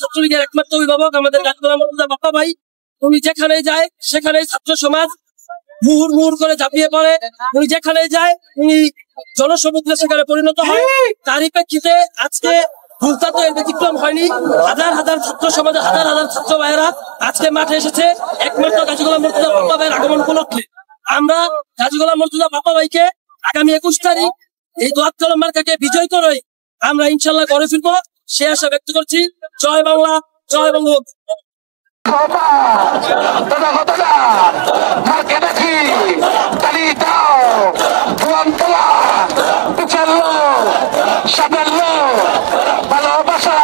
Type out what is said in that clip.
ছাত্রলীগের একমাত্র অভিভাবক আমাদের গাজীগোলা মর্তুজা বাপ্পা ভাই। উনি যেখানে যায় সেখানে ছাত্র সমাজ মুহুর মুহুর করে ঝাঁপিয়ে পড়ে। উনি যেখানে যায় উনি জনসমুদ্রে সেখানে পরিণত হয়। তারই প্রেক্ষিতে আজকে ভুলতা তো এর ব্যতিক্রম হয়নি। হাজার হাজার ছাত্র সমাজে হাজার হাজার ছাত্র ভাইয়েরা আজকে মাঠে এসেছে একমাত্র গাজীগোলা মর্তুজা বাপ্পা ভাইয়ের আগমন উপলক্ষে। আমরা গাজীগোলা মর্তুজা বাপ্পা ভাইকে আগামী 21 তারিখ এই দোয়াত কলম মার্কাকে বিজয় করে আমরা ইনশাল্লাহ ঘরে ফিরবো সে আশা ব্যক্ত করছি। জয় বাংলা, জয় বঙ্গবন্ধু। ভালোবাসা